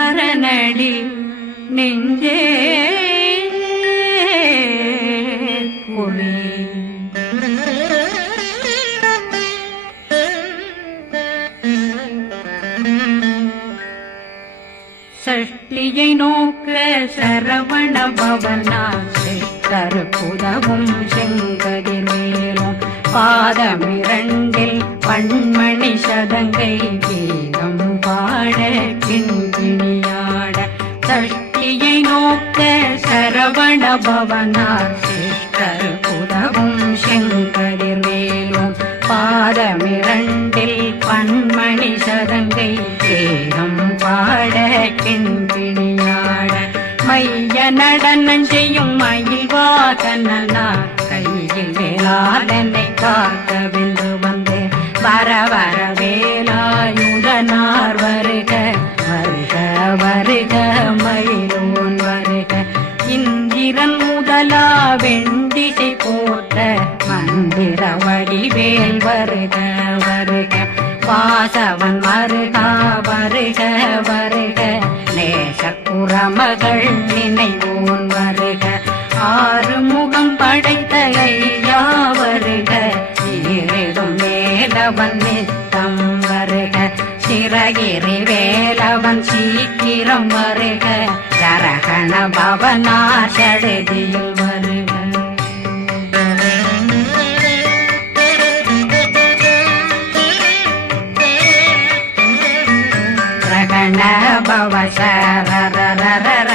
குமரனடி நெஞ்சே குழி சஷ்டியை நோக்க சரவண பவனா சித்தர் புதவும் மேலும் பாதமிரண்டில் பண்மணி சதங்கை பவனார் சிஷ்டர் புதவும் செங்கடிர் மேலும் பாதமிரண்டில் பன்மணி சதங்கை ஏகம் பாட கிண்பிணியாட மைய நடனம் செய்யும் மயில் கையில் வேளாதனை காக்க வென்று வந்து வர வர வேலாயுதனார் வர மங்களா வெண்டிசை போட்ட மந்திர வடிவேல் வருக வருக. வாசவன் வருகா வருக வருக. நேச மகள் நினைவோன் வருக. ஆறு முகம் படைத்த ஐயா வருக. ஈரிடும் மேலவன் நித்தம் வருக. சிறகிரி வேலவன் சீக்கிரம் வருக. சரகண வருக. ரகண பவ சரரரரரரர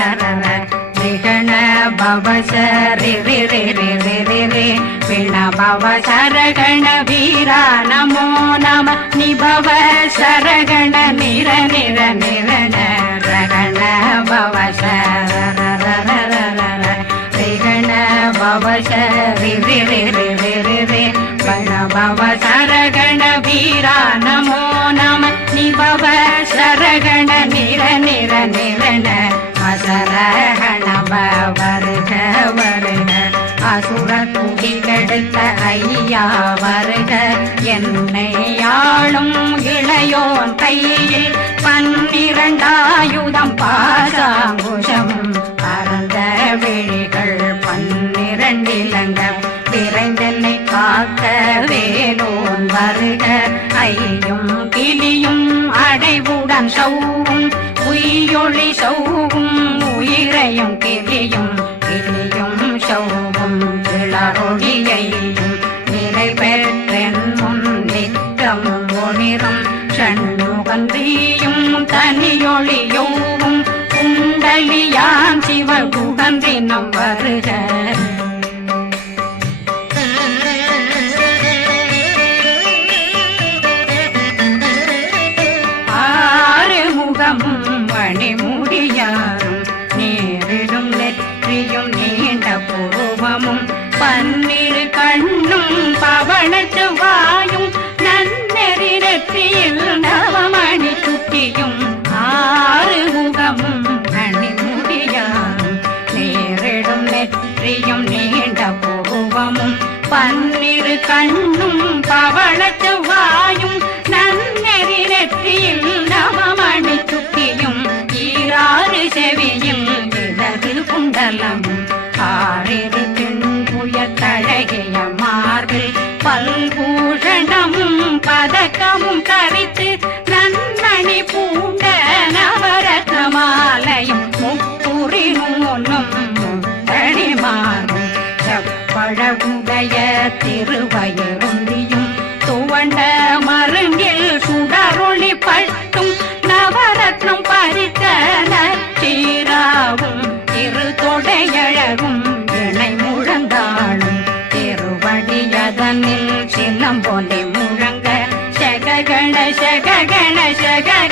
விகண பவ சரகண வீரா நமோ நம நிபவ சரகண நிர நிர நிரண ரகண பவ பவ சரி சரகண வீரா நமோ. நம நிபவ சரகண நிர நிர நிரண அசரகண வருக வருக அசுர குடிகெடுத்த ஐயா வருக என்னை ஆளும் இளையோன் கையில் பன்னிரண்டாயுதம் பாசாங்குஷம். குகந்தினம் வருக. கண்ணும் பவள கணேஷ கணேஷ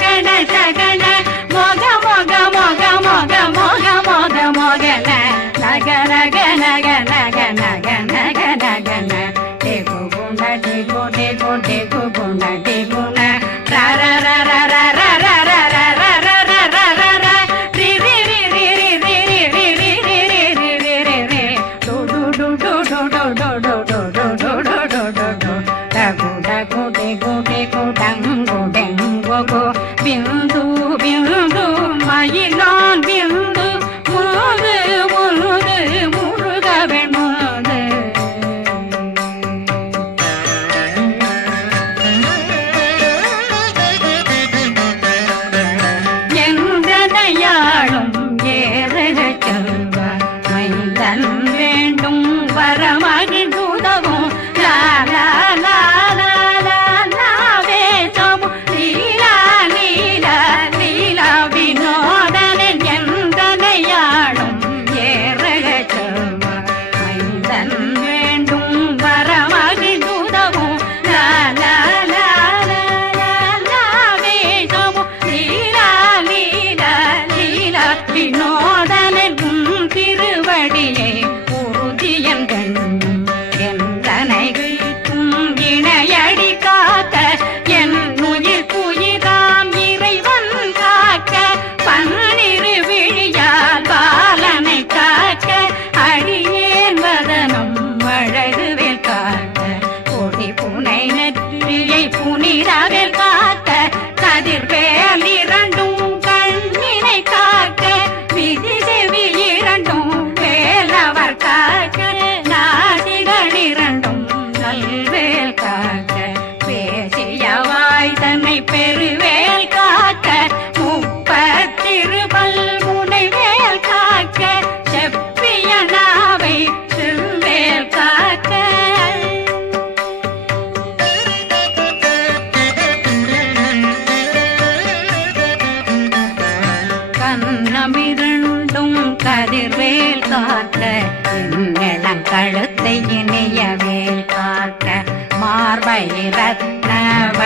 கணேஷ கண. மோக மோக மோக மோக மோக மோக மோகன. நக நக நக நக.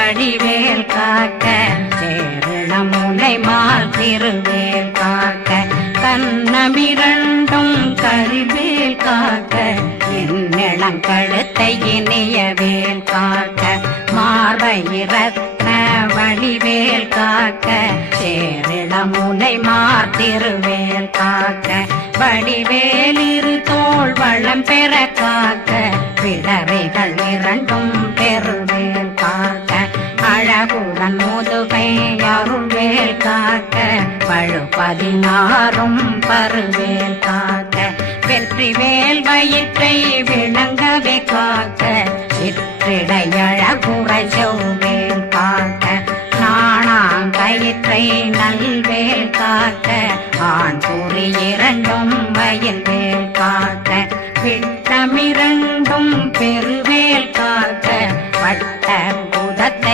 வழிவேல் காக்க சேரணமுனை மால் திருவேல் காக்க கண்ணமிரண்டும் கருவேல் காக்க என்னிடம் கழுத்தை இனியவேல் காக்க மார்பயிரத்ன வழிவேல் காக்க சேரணமுனை மார் திருவேல் காக்க வடிவேலிரு தோல் வளம் பெற காக்க பிறவைகள் இரண்டும் பெறுவேல் அழகுடன் முதுகை அருள்வேல் காக்க பழு பதினாறும் பருவேல் காக்க வெற்றி வேல் வயிற்றை விளங்கவே காக்க சிற்றிடையழகுறை செவ்வேல் காக்க நாணாங்கயிற்றை நல்வேல் காக்க ஆண் கூறி இரண்டும் வயல்வேல் காக்க விட்டமிரண்டும் பெரு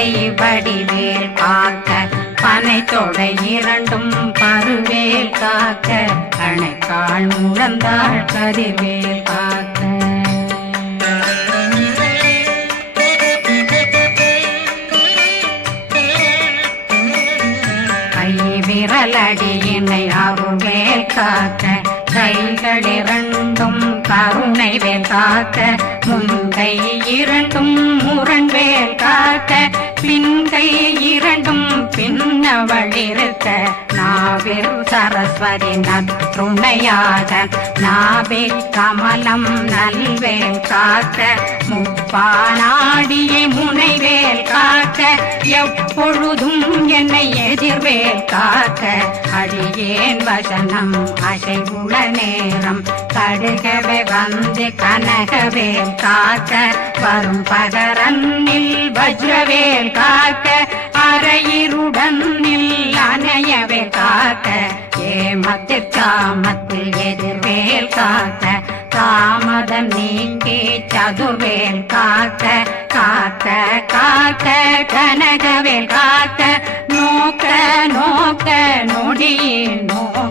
புதத்தை வடிவேல் காக்க பனை இரண்டும் பருவேல் காக்க கணைக்கால் முழந்தாள் கருவேல் காக்க. கை விரலடியினை அருவேல் காக்க கைகள் இரண்டும் கருணை வேல் காக்க முன்கை இரண்டும் முரண்வேல் காக்க பின்கை இரண்டும் பின்னவளிருக்க நாவில் சரஸ்வதி நற்றுணையாக நாவில் கமலம் நல்வேல் காக்க. முப்பானாடியை முனைவேல் காக்க எப்பொழுதும் என்னை எதிர்வேல் காக்க. அடியேன் வசனம் அசைவுள நேரம் கடுகவே வந்து கனகவேல் காக்க வரும் பகரன்னில் வஜ்ரவேல் காக்க அறையிருடன்னில் அணையவே காக்க ஏமத்தில் காமத்தில் எதிர்வேல் காக்க காமதம் நீக்கி சதுர்வேல் காக்க காக்க காக்க கனகவேல் காக்க நோக்க நோக்க நொடியே நோக்க.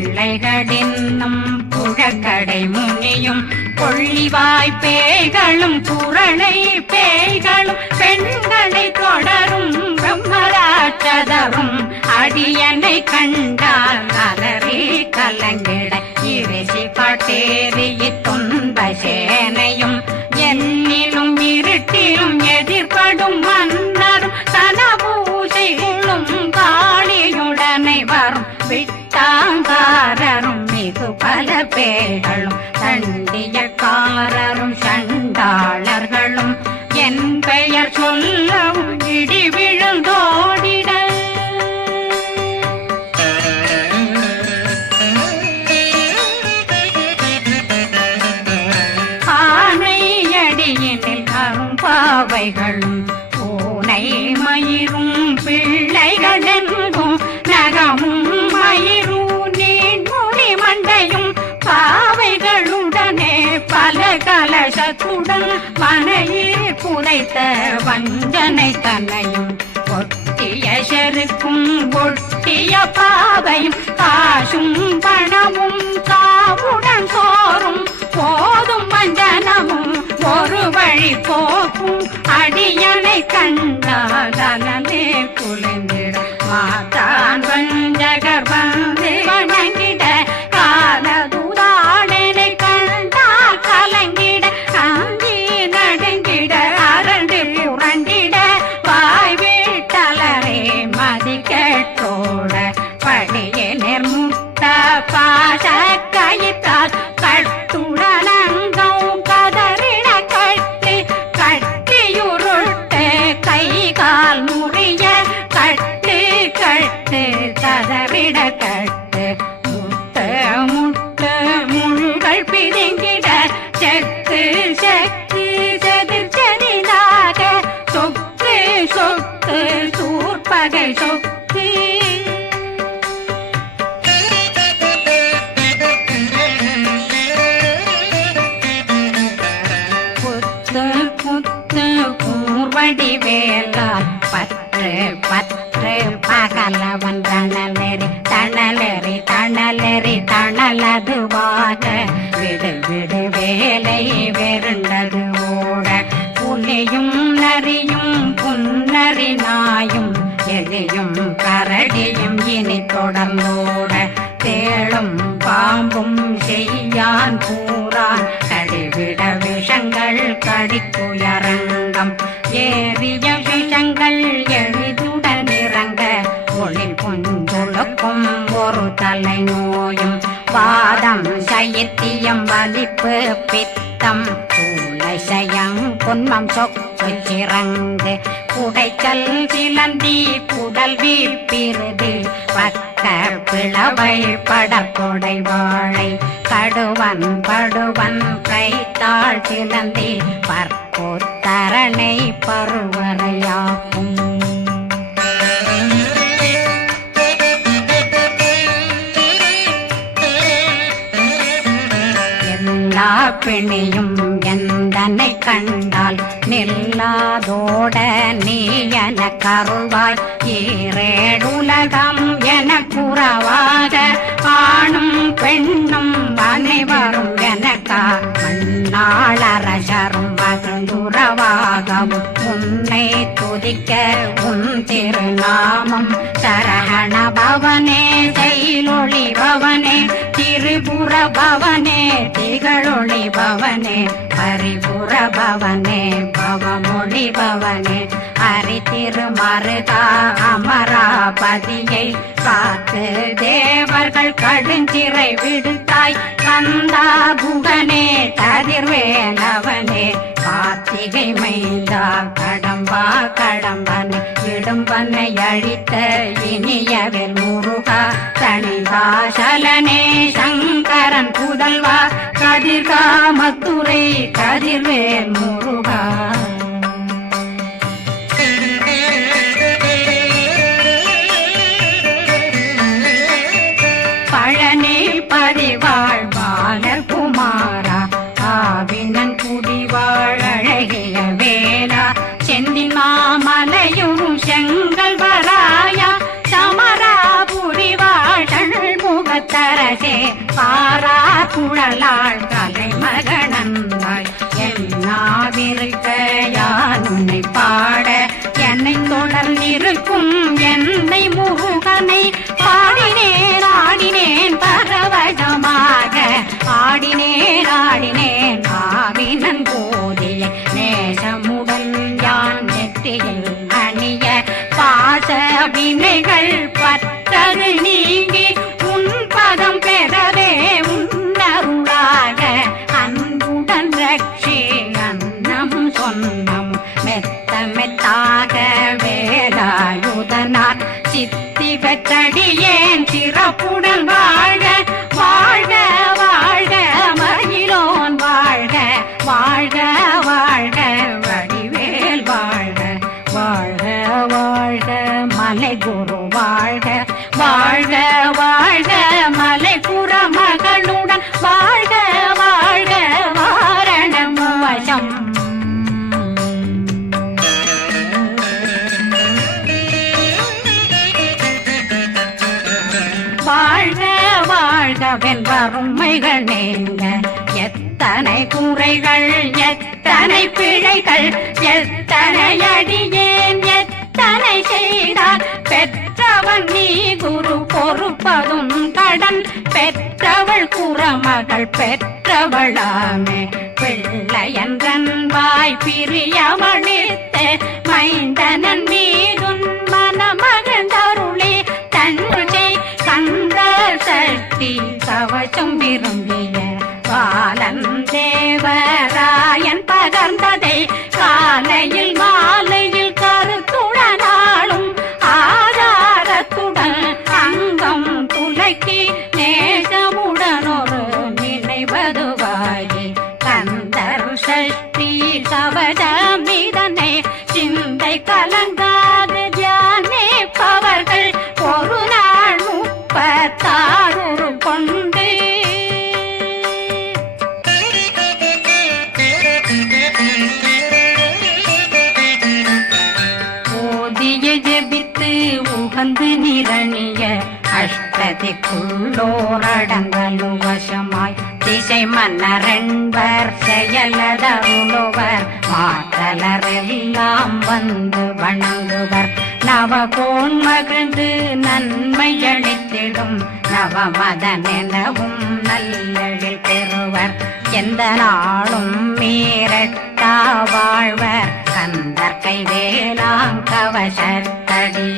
பிள்ளைகளின்னும் புழக்கடை முனியும் கொள்ளிவாய் பேய்களும் குரளை பேய்களும் பெண்களை தொடரும் பிரம்மராட்சதரும் அடியனை கண்டால் அலறி கலங்கிட இறைசி காட்டேறி துன்ப சேனையும் பல பேர்களும் தண்டியக்காரரும் சண்டாளர்களும் என் பெயர் சொல்லவும் இடி விழுந்தோடிட. ஆனையடியினில் அரும்பாவைகளும் பூனை மயிரும் பிள்ளைகளெங்கும் நகமும் கலசத்துடன் மனையில் புதைத்த வஞ்சனை தன்னையும் ஒட்டிய செருக்கும் ஒட்டிய பாதையும் காசும் பணமும் காவுடன் சோறும் போதும் வஞ்சனமும் ஒரு வழி போக்கும் அடியனை கண்டாலே குளிந்திட மாதான் வஞ்சகர் வந்து. சூர்பகை சொக்கு இனி தொடர்ந்தோட தேளும் பாம்பும் செய்யான் கூறான். கடிவிட விஷங்கள் கடித்துயரங்கம். ஏறிய விஷங்கள் எளிதுடன் இறங்க. ஒளி புஞ்சுழுக்கும் ஒரு தலை நோயும். பாதம் சயத்தியம் வலிப்பு பித்தம். சயம் பொன்மம் சொக்கு சிறந்து. குடைச்சல் சிலந்தி குடல் வீப்பிருது பிளவை படக்கொடை வாழை கடுவன் படுவன் கைத்தாள் சிலந்தி பற்போத்தரணை பருவரையாகும் எல்லா பிணியும் எந்தனை கண்ட நில்லாதோட நீ என கருவாய் ஈரேடுலகம் என குறவாக ஆணும் பெண்ணும் அனைவரும் எனக்கா மண்ணாளரசரும் மகிழ்ந்துறவாகவும் உன்னை துதிக்க உன் திருநாமம் சரகண பவனே செயலொளி பவனே திரிபுர பவனே திகழொளி பவனே பரிபுர பவனே பவமொழி பவனே. ஹரி திருமருகா அமராபதியை காத்து தேவர்கள் கடுஞ்சிறை விடுத்தாய். கந்தா புகனே கதிர்வேலவனே கார்த்திகை மைந்தா கடம்பா கடம்பனை இடும்பனை அழித்த இனியவர் முருகா தனிதாசலனே சங்கரன் புதல்வா கதிர்கா மத்துரை கதிர்வேல் முருகா. வினைகள் பற்றது நீங்கி உன் பதம் பெறவே உன்னருளாக. அன்புடன் ரட்சி அன்னம் சொன்னம் மெத்த மெத்தாக வேலாயுதனார். சித்தி பெற்றடியேன் சிறப்புடன் வாழ்க வாழ்க வாழ்க மயிலோன் வாழ்க வாழ்க வாழ்க வடிவேல் வாழ்க வாழ்க வாழ்க. மலை குரு வாழ்க வாழ்க வாழ்க. மலை புற மகனுடன் வாழ்க வாழ்க. வாரணம் வசம் வாழ்க வாழ்க வறுமைகள் நீங்க எத்தனை குறைகள் எத்தனை பிழைகள் எத்தனை அடியேன் எத்தனை செய்தார். பெற்றவன் நீ குரு பொறுப்பதும் கடன் பெற்றவள் குறமகள் பெற்றவளாமே. பிள்ளையன்றன் வாய் பிரியவழித்த மைந்தனன் மீதுன் மனமகந்தருளே தன்னை கந்த சக்தி கவசம் விரும்பிய பாலன் தேவராயன் பகர்ந்ததை. காலையில் அஷ்டதிக்குள்ளோரடங்கலும் வசமாய் திசை மன்னரென்பர் செயலதருளுவர் மாற்றலரெல்லாம் வந்து வணங்குவர். நவகோன் மகிழ்ந்து நன்மை அளித்திடும் நவமதனெனவும் நல்லெழில் பெறுவர். எந்த நாளும் மீறட்டா வாழ்வர். கந்தர் கைவேலாங் கவசத்தடியை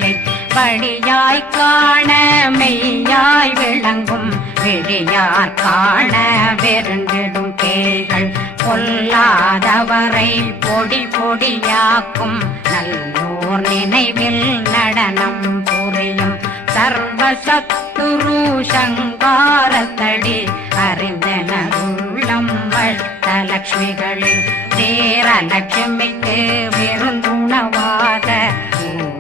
வழியாய் காண மெய்யாய் விளங்கும் விழியார் காண வெருண்டிடும் கேள்கள் பொல்லாதவரை பொடி பொடியாக்கும் நல்லோர் நினைவில் நடனம் புரியும் சர்வசத்துரு சங்காரத்தடி அறிந்தன அறிந்தனருள்ளம் வட்டலட்சுமிகளில் தேரலட்சுமிக்கு லட்சுமிக்கு விருந்துணவாத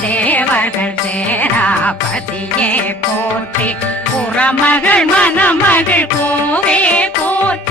தேவர்கள் சேராபதியே போற்றி. புறமகள் மணமகள் கோவே போற்றி.